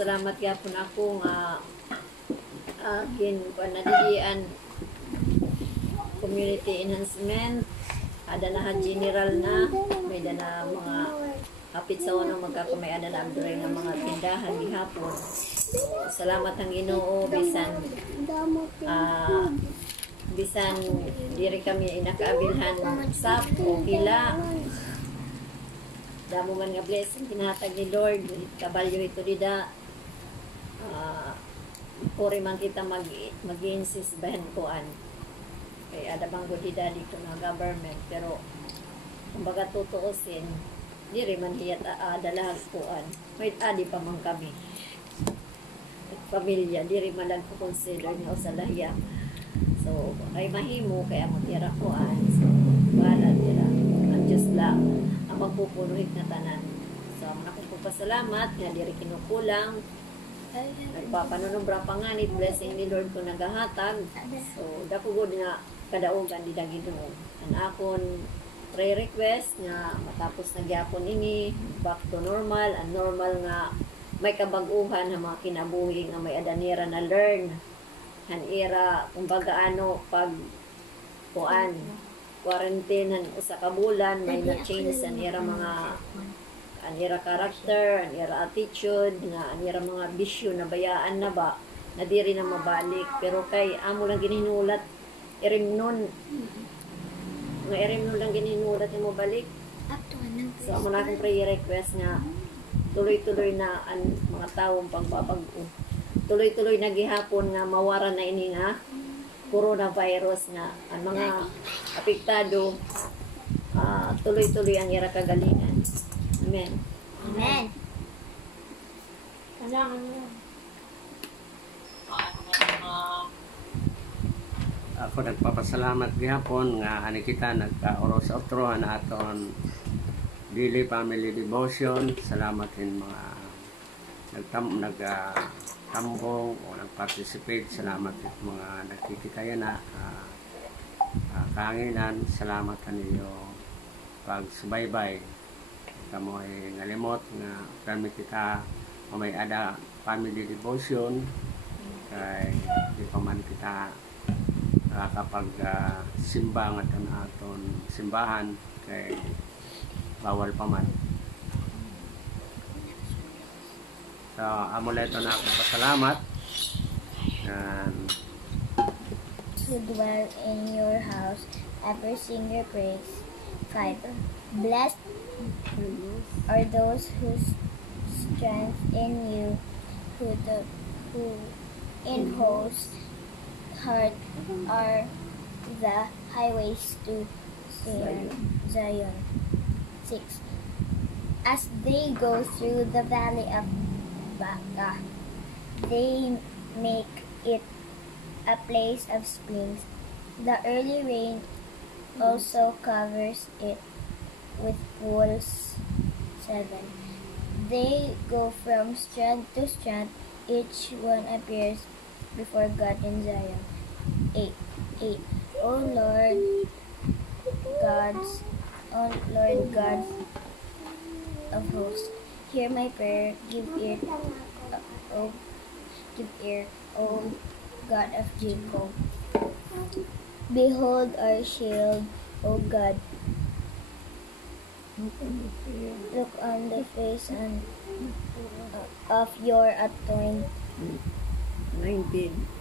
Salamat yapon ako nga akin panadidian community enhancement ada na general na may dana mga hapit sa unang magkakamay ada na abduray ng mga tindahan gihapon. Salamat ang Ginoo bisan bisan diri kami inakaabilhan sap o pila damo man nga blessing kinahatag ni Lord kabalyo ito dida puri man kita mag-insist bahan kuan kay ada bang dida dito na government pero kumbaga tutuusin diri man hiyat adalah kuan wait adi pa man kami pamilya diri man lang ko consider nga usalahya so kay mahimo kay amo tira kuan so wala tira ang Diyos lang ang magpupunuhit na tanan so ako po pasalamat nga diri kinukulang nagpapanunubra pa nga ni blessing ni Lord ko nagahatag so dako gud nga kadaugan di Ginoo an akon prayer request nga matapos na gyapon ini back to normal and normal nga may kabag-uhan nga mga kinabuhi nga may adanira na learn han era kumbaga ano pag kuan quarantine han usa ka bulan may na change an era mga anira character, anira attitude, nga anira mga bisyo na bayaan na ba, na di rin na mabalik. Pero kay amo lang gininulat, irimnon. Nga irimnon lang gininulat yung mabalik. So amo na akong prayer request nga tuloy-tuloy na ang mga taong pagbabago. Tuloy-tuloy na gihapon nga mawara na ini nga coronavirus nga ang mga apektado tuloy-tuloy ang ira kagalingan. Amen. Amen. Ako nagpapasalamat gihapon nga ani kita nagka-oros-otro na aton daily family devotion. Salamat din mga nagtambong o nag-participate. Salamat din mga nagkikitaya na kaanginan. Salamat ninyo pagsubaybay. Kamo ay ngalimot nga kami kita may ada family devotion kay di pa man kita kapag simba nga aton simbahan kay bawal pa man. So amuleto na akong pasalamat and to dwell in your house, ever sing your praise. 5. Blessed are those whose strength in you, who in whose heart are the highways to Zion. 6. As they go through the valley of Baca, they make it a place of springs. The early rain also covers it with pools. 7. They go from strand to strand, each one appears before God in Zion. 8. O Lord God of hosts, hear my prayer, give ear, O God of Jacob. Behold our shield, O God. Look on the face of your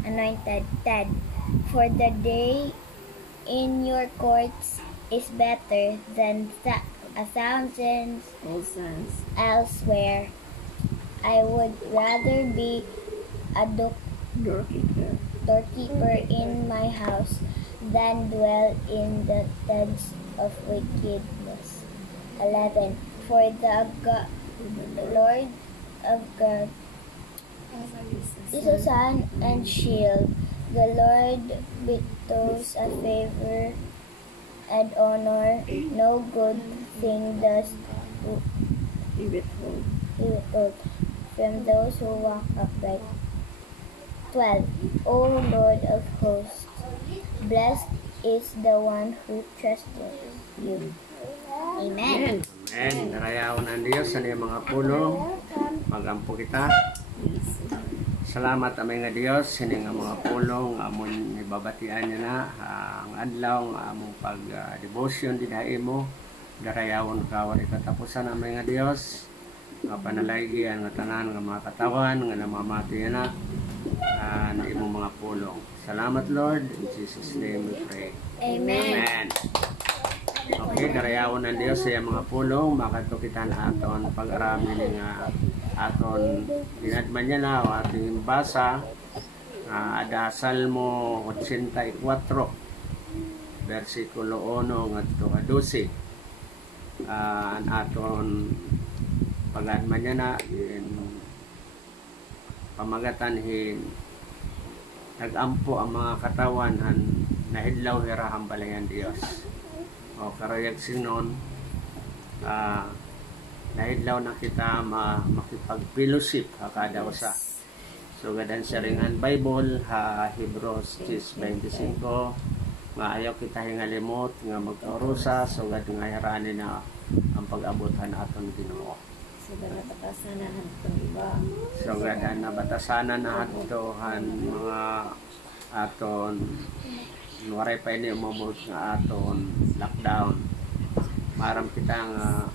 anointed. 10. For the day in your courts is better than 1,000 elsewhere. I would rather be a doorkeeper in my house than dwell in the tents of wickedness. 11. For the Lord of God is a sun and shield. The Lord bestows a favor and honor. No good thing does he withhold from those who walk upright. 12. O Lord of hosts, blessed is the one who trusts you. Amen. Amen. Darayaon ang Diyos sa iyang mga pulong. Magampo kita. Salamat amay nga Diyos, sini nga mga pulong, amon ibabatian niya na ang adlaw, among pag-devotion dinhain mo. Darayawon ka wali katapusan amay nga Diyos. Nga panalagian nga tanan nga mga katawan nga namamati na na imong mga pulong. Salamat Lord, in Jesus name we pray. Amen. Amen. Okay, darayawon ng Diyos sa mga pulong, makatukitan aton pag-arami nga aton dinadman niya na o ating basa ada Salmo 84 versikulo 1 ngadto 12 an aton pag-adman niya na pamagatan hin nagampo ang mga katawan han nahidlaw hirahang balayan Dios o karayag sinon nahidlaw na kita makipag-fellowship kada usa. So gadan sa ringan Bible Hebrews 10:25 nga ayaw kita hingalimot nga magkaurusa so gad nga hiranin na ang pag-abutan aton Ginoo. So nabatasanan aton iba. So gadan nabatasanan na aton mga aton waray pa ini umabot nga aton lockdown. Maram kita nga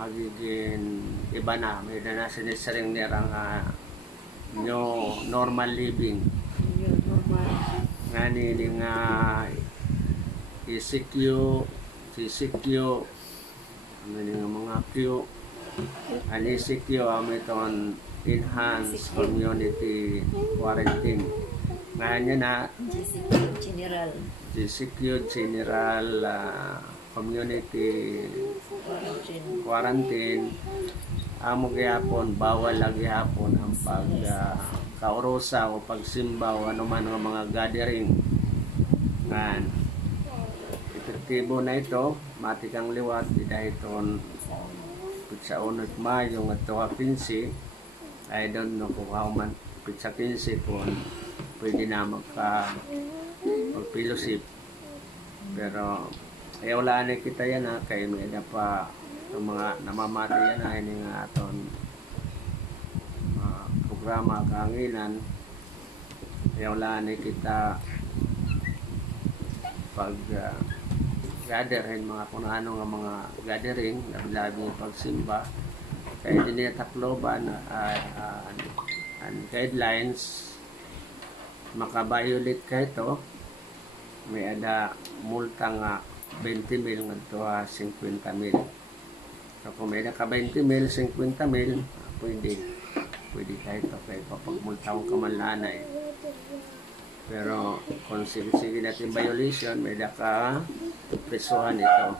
magiging iba na, may na sinisaring nila nga new normal living nga nini nga ECQ ano nga mga Q ang ECQ amiton enhanced community quarantine nga niya na GCQ general community quarantine amo gyapon bawal lagi hapon ang pag kaurusa o pagsimba o anuman nga mga gathering ngan epektibo na ito matikang liwat dahil sa 1 Mayo nga 15 I don't know kung how man sa 15 kung pwede na magpilosip pero ayaw wala na kita yan kaya may na pa yung mga namamati yan ini nga aton programa kahanginan ayaw wala na kita pag gathering mga kung ano nga mga gathering labi pagsimba kaya din niya takloban ang guidelines makabiolate ka ito may ada multa nga 20,000 ngadto 50,000. So kung may naka 20,000, 50,000, pwede kahit ito kay papagmultaw ka man lanay. Pero kung sige natin violation, may daka presuhan ito.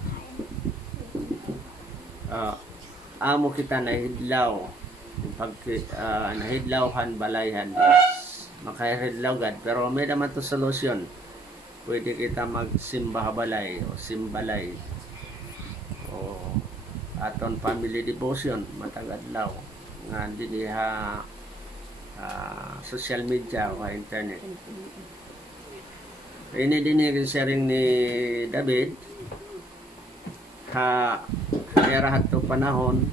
Amo kita nahidlaw, pag nahidlawhan balayhan Diyos, makahidlaw God, pero may naman to solution. Pwede kita magsimba balay o simbalay o aton family devotion matagadlaw nga diniha social media o internet. Ini din yung sharing ni David hera to panahon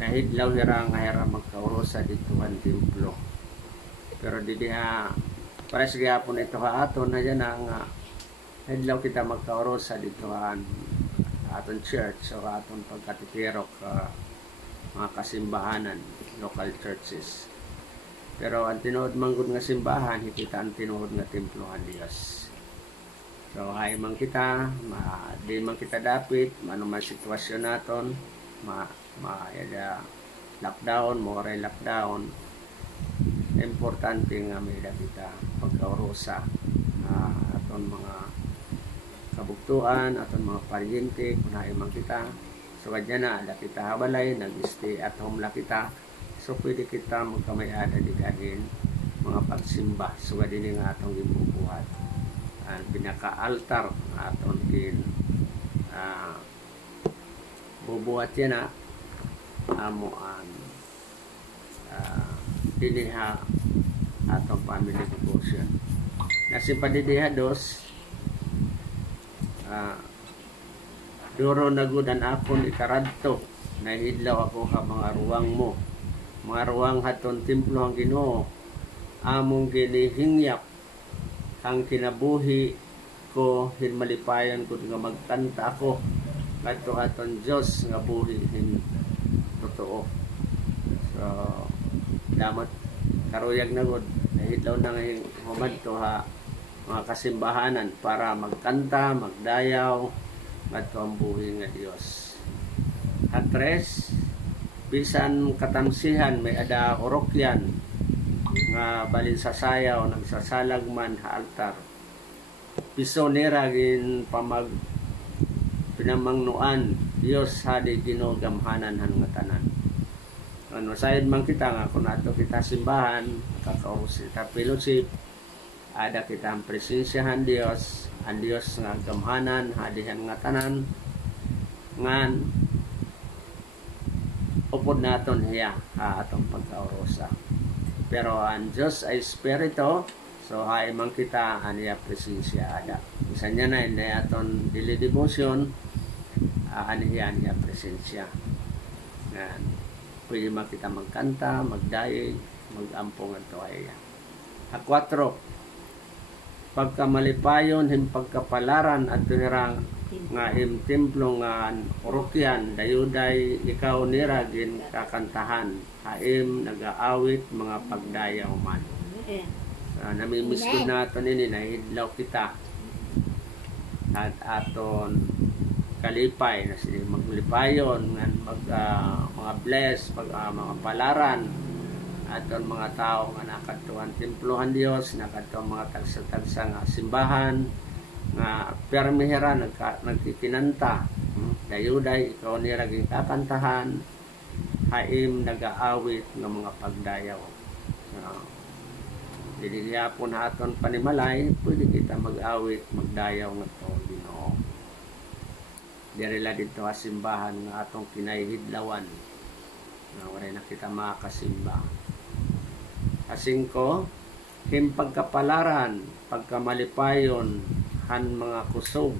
nahidlaw hera magkaurosa dituhan templo, pero didiha para sa gihapon ito aton na dyan ang hidlaw kita magkaurosa dituhan aton church o aton pagkatitirok mga kasimbahanan, local churches. Pero ang tinuod manggod nga simbahan, hikita ang tinuod nga templohan Dios. So ay man kita, di man kita dapit, manuman sitwasyon naton, lockdown, moray lockdown, importante nga may kita pagkaurosa aton mga kabuktuan, aton mga paryente, kunahay man kita. So kadya na, ada kita habalay, nag-stay at home la kita. So pwede kita magkamayada di ganin mga pagsimba. So kadya nga atong gibubuhat. Ang pinaka-altar aton kin bubuhat yan na amo ang diniha atong family devotion. Nasi padidiha dos duro nagudan akon ikaradto nahidlaw ako ka mga ruwang mo, mga ruwang haton templo ang Ginoo, among ginihingyap ang kinabuhi ko hinmalipayan ko nga magkanta ako kadto haton Dios nga buhi hin totoo. So damat karuyag nagud nahidlaw na nga humadto ha mga kasimbahanan para magkanta, magdayaw ngadto ang buhi nga Dios. Hatres bisan katamsihan may ada orokyan nga balin sa sayaw nagsasalag man ha altar. Piso nira gin pamag pinamangnuan Dios hadi Ginoo gamhanan han nga tanan. Ano sayad man kita nga kun ato kita simbahan kakausap ta fellowship ada kita ang presensyahan Dios, ang Dios nga gamhanan hadihan nga tanan ngan upod naton hiya atong pagkaurosa. Pero ang Dios ay espiritu, so hay man kita aniya presensya ada. Bisan niya na hindi aton daily devotion aniya presensya. Ngan pwede man kita magkanta, magdaig, magampong ato ay. 4 pagkamalipayon him pagkapalaran at hirang nga him templo nga orokyan dayuday ikaw niragin kakantahan haim nagaawit mga pagdayaw man. Namimiskod naton ini nahidlaw kita at aton kalipay na sila maglipayon mga bless mga palaran aton mga tao nga nakadtuan templohan Dios, nakadtuan mga tagsa-tagsa nga simbahan nga permihera nagkikinanta dayuday ikaw ni raging kakantahan haim nagaawit nga mga pagdayaw. Dili gyapon aton panimalay pwede kita mag-awit magdayaw nga to Ginoo. Direla dito sa simbahan nga atong kinahidlawan nga wala na kita makasimba. 5 him pagkapalaran pagkamalipayon han mga kusog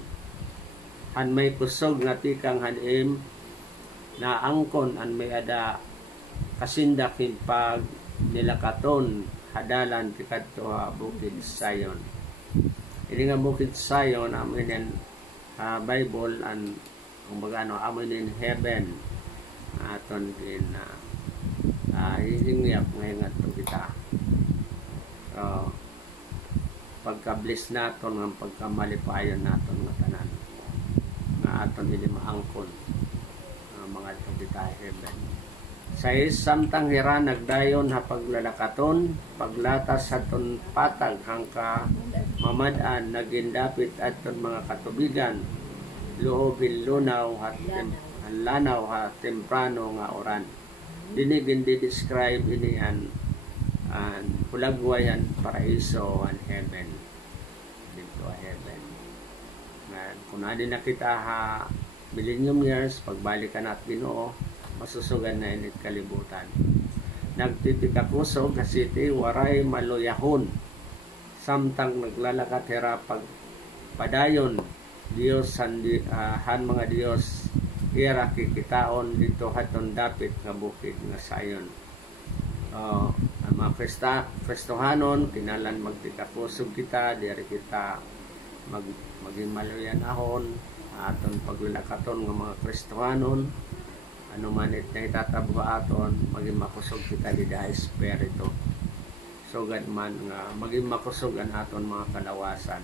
han may kusog nga tikang hanim na angkon an may ada kasindak him pag nilakaton hadalan ti kadto bukid Sayon. Ini nga bukid Sayon amin Bible an kumbaga amin in heaven aton din hihingyap ngayon ato kita. Pagka-bless naton ng pagkamalipayon naton nga tanan nga aton hindi maangkon mga ito kita heaven. Sais samtang hira nagdayon ha paglalakaton, paglatas saton patag hangka mamadaan nagindapit aton mga katubigan, luhobin lunaw ang lanaw ha temprano nga oran. Dini gindi describe ini an hulagwayan paraiso and heaven. Dito heaven. Kung adi na kita ha millennium years, pagbalikan at Ginoo, masusugan na init kalibutan. Nagtitikakusog kasiti waray maluyahon samtang naglalakat hera pagpadayon Dios han mga Dios ira kikitaon dito haton dapit nga bukid nga sayon. Ang mga Kristohanon kinalan magtikakusog kita, diri kita maging maluyanahon aton paglalakaton ng mga Kristohanon. Ano man it na itatabwa aton, maging makusog kita di dahil espiritu. Sugad man nga maging makusog ang aton mga kalawasan.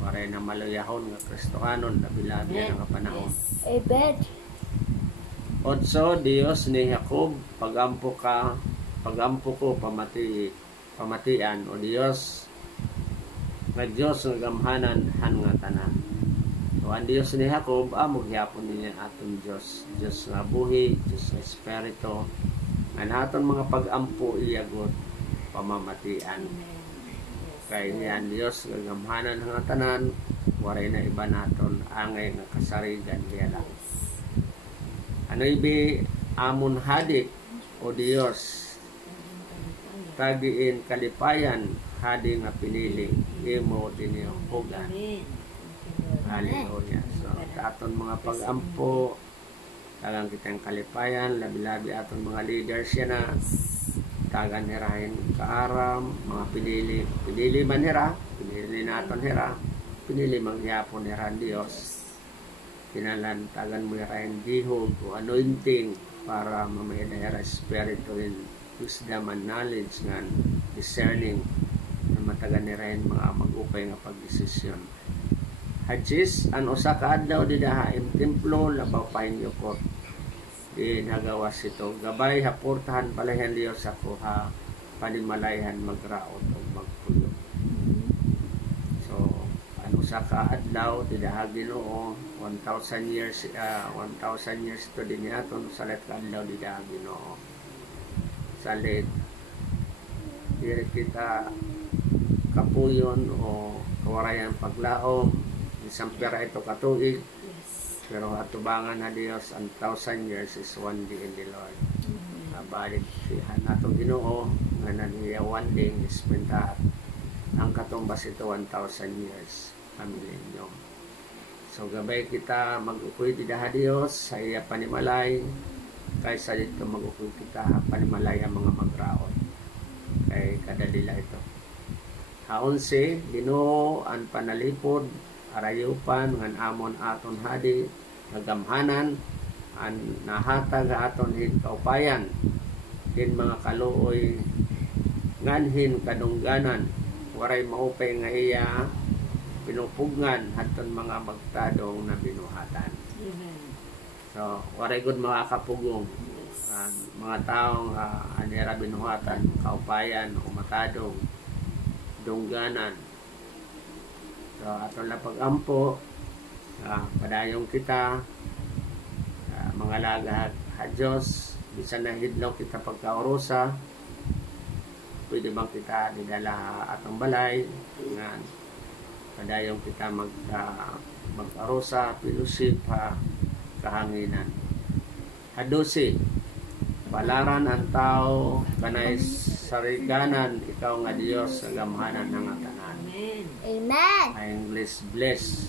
Waray na maluyahon nga Kristohanon labi-labi ang panahon. Amen. Otso Dios ni Jacob, pagampo ko pamatian o Dios nga Dios nga gamhanan han nga tanan. So ang Dios ni Jacob amog gyapon niya aton Dios nga buhi, Dios nga espiritu. Nga aton mga pagampo iyagot pamamatian. Kay niyan Dios nga gamhanan nga tanan, waray na iba naton angay nga kasarigan diya lang. Ano ibi amon hadik o Dios tagiin kalipayan hadi nga pinili imo dinihugan. Hallelujah. So aton mga pagampo tagang kitang kalipayan, labi-labi aton mga leaders yan na tagan hirahin kaaram, mga pinili man hira, pinili naton hira, pinili mangyapon hira Dios. Kinalan tagan mo hirahin dihog o anointing para mamayadayara spirito in wisdom and knowledge nga discerning na matagan hirahin mga mag-upay nga pagdesisyon. Hajis an usa ka adlaw didaha im templo labaw pain yukot di nagawas ito gabay haportahan palayan Dios ako ha panimalayhan magraot o magpuyo. So an usa ka adlaw didaha Ginoo 1,000 years to din aton salit ka adlaw didaha Ginoo salit diri kita kapuyon o kawarayan paglaom isang pera ito katuig. Pero atubangan na Dios ang 1,000 years is one day in the Lord. Balik siya natong Ginoo nga naniya one day is pintahat. Ang katumbas ito 1,000 years a millennium. So gabay kita mag-ukoy di daha Dios sa iya panimalay kaysa dito mag-ukoy kita panimalay ang mga magraon. Kay kadalila ito. Haunse Ginoo ang panalipod arayupan ngan amon aton hadi nagamhanan an nahatag aton hin kaupayan din mga kaluoy nganhin kadungganan waray maupay nga iya pinupugngan haton mga magtadong na binuhatan. So waray gud makakapugong mga taong anira binuhatan kaupayan o matadong dungganan. So aton na pagampo padayong kita mga laga ha Diyos bisan na hidlaw kita pagkaurusa pwede bang kita didala atong balay nga padayong kita mag-arusa fellowship kahanginan hadusi balaran ang tao kanay sariganan ikaw nga Dios nga gamhanan ng tanan. Amen. Ang blessed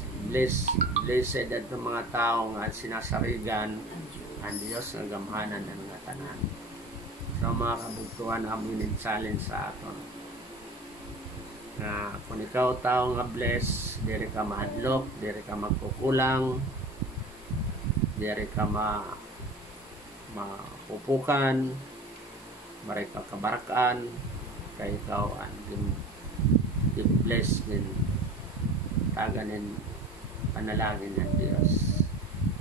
at mga tao nga sinasarigan ang Diyos nga gamhanan ng mga tanan. So mga kabugtuhan aminin salin sa aton. Kung ikaw tao nga bless, diri ka mahadlok, diri ka magkukulang, diri ka mapupukan, maray ka kabarakaan, kay ikaw ang bless din taganin panalangin ng Diyos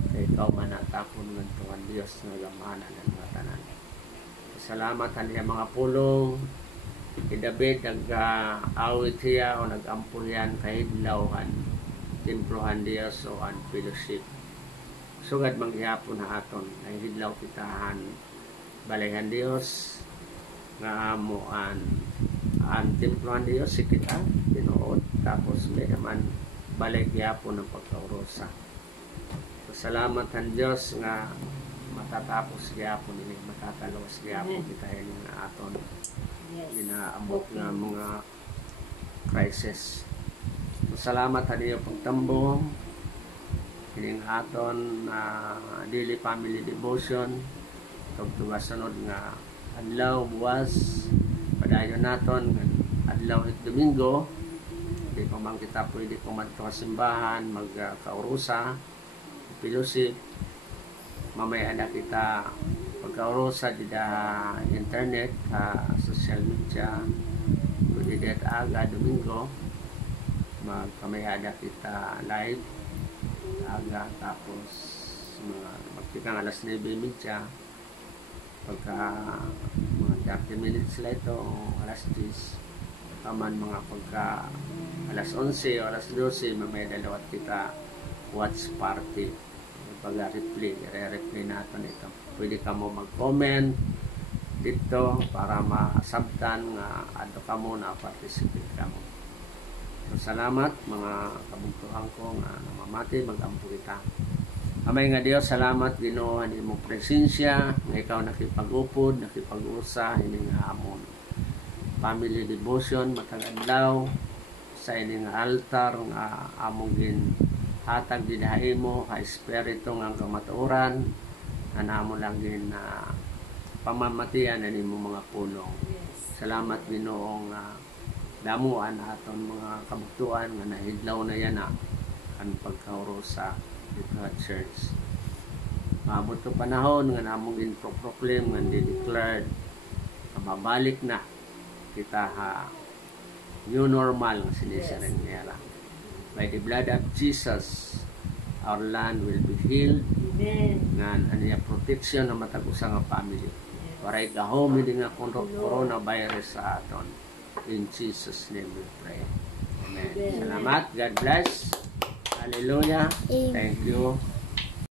kay ikaw manatapon ng Tuhan Diyos na gamana ng mga tanan. Salamat niya mga pulong. Si David nag-awit siya o nag-ampulian kahit lauhan. Timplohan Diyos o an fellowship. Sugad manghihapon na aton. Ay hidlaw kitahan. Balayhan Diyos. Nga amo an timplohan Diyos si kita. Tinuod. Tapos may naman balay gihapon ng pagkaurosa. Salamat ang Diyos nga matatapos gihapon ini, matatalawas gihapon kita ini nga aton ginaabot nga mga crisis. Salamat sa iyo pagtambong ini nga aton daily family devotion tugtuga sunod nga adlaw buwas padayon naton adlaw it Domingo. Di pa man kita pwede kumadto sa simbahan magkaurusa fellowship. Mamaya na kita pagkaurosa di da internet, social media, pwede det aga Domingo, magkamaya na kita live aga, tapos magkikang alas 9:30, pagka mga 30 minutes lang ito, alas 10, kaman mga pagka alas 11 o alas 12, mamaya dalawat kita watch party. Pag-replay, i-replay natin ito. Pwede ka mo mag-comment dito para masabtan nga ato ka mo na participate ka mo. So, salamat mga kabugtuhan ko nga namamati, mag-ampo kita. Amay nga Diyos, salamat Ginoo ani mo presensya, nga ikaw nakipag-upod, nakipag-usa, ini nga amon. Family devotion, matag-adlaw, sa ini nga altar, nga among hatag dinahay mo ka espiritu ng kamatuoran na namo lang din na pamamatian ani mo mga pulong. Salamat Ginoo nga damuan aton mga kabuktuan nga nahidlaw na yan kan pagkaurosa dito sa church. Maabot to panahon nga namong in-proclaim nga declared mabalik na kita new normal nga sinisirang nila. By the blood of Jesus, our land will be healed. Amen. Nga niya protection ng matag-usa nga family. Para ikahom hindi nga coronavirus sa aton. In Jesus' name we pray. Amen. Salamat. God bless. Hallelujah. Thank you.